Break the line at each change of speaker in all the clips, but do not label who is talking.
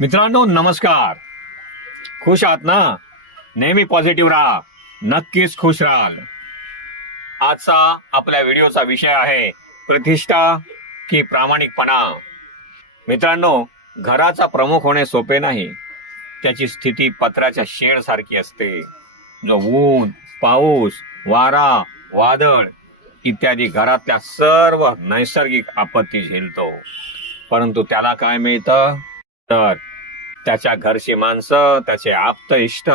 मित्रांनो नमस्कार. खुश आहात ना? नेहमी पॉझिटिव्ह राहा. नक्कीच खुश राहाल. आजचा आपल्या व्हिडिओचा विषय आहे प्रतिष्ठा की प्रामाणिकपणा. मित्रांनो घराचा प्रमुख होणे सोपे नाही. त्याची स्थिती पत्राच्या शेड सारखी असते. जो ऊन पाऊस वारा वादळ इत्यादी घरातल्या सर्व नैसर्गिक आपत्ती झेलतो. परंतु त्याला काय मिळतं? तर त्याच्या घरची माणसं त्याचे आप्त इष्ट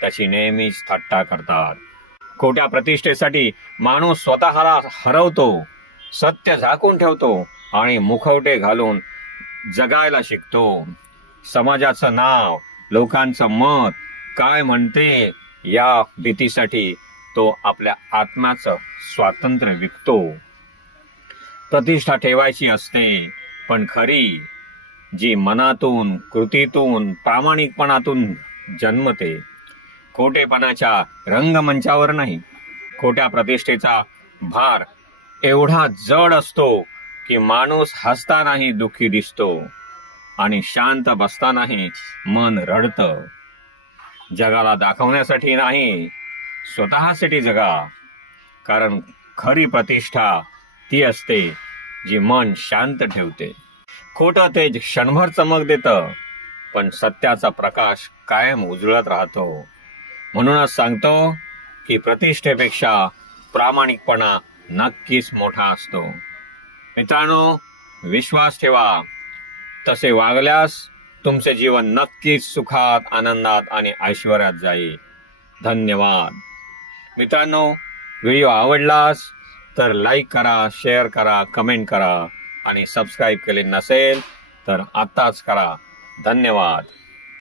त्याची नेहमीच थट्टा करतात. खोट्या प्रतिष्ठेसाठी माणूस स्वतःला हरवतो सत्य झाकून ठेवतो आणि मुखवटे घालून जगायला शिकतो. समाजाचं नाव लोकांचं मत काय म्हणते या भीतीसाठी तो आपल्या आत्म्याचं स्वातंत्र्य विकतो. प्रतिष्ठा ठेवायची असते पण खरी जी मनातून कृतीतून प्रामाणिकपणातून जन्मते खोटेपणाच्या रंगमंचावर नाही. खोट्या प्रतिष्ठेचा भार एवढा जड असतो की माणूस हसतानाही दुःखी दिसतो आणि शांत बसतानाही मन रडतं. जगाला दाखवण्यासाठी नाही स्वतःसाठी जगा कारण खरी प्रतिष्ठा ती असते जी मन शांत ठेवते. खोटं तेज क्षणभर चमक देतं पण सत्याचा प्रकाश कायम उजळत राहतो. म्हणूनच सांगतो की प्रतिष्ठेपेक्षा प्रामाणिकपणा नक्कीच मोठा असतो. मित्रांनो विश्वास ठेवा. तसे वागल्यास तुमचे जीवन नक्कीच सुखात आनंदात आणि ऐश्वर्यात जाईल. धन्यवाद. मित्रांनो व्हिडिओ आवडलास तर लाईक करा शेअर करा कमेंट करा. आणि सबस्क्राईब केले नसेल तर आत्ताच करा. धन्यवाद.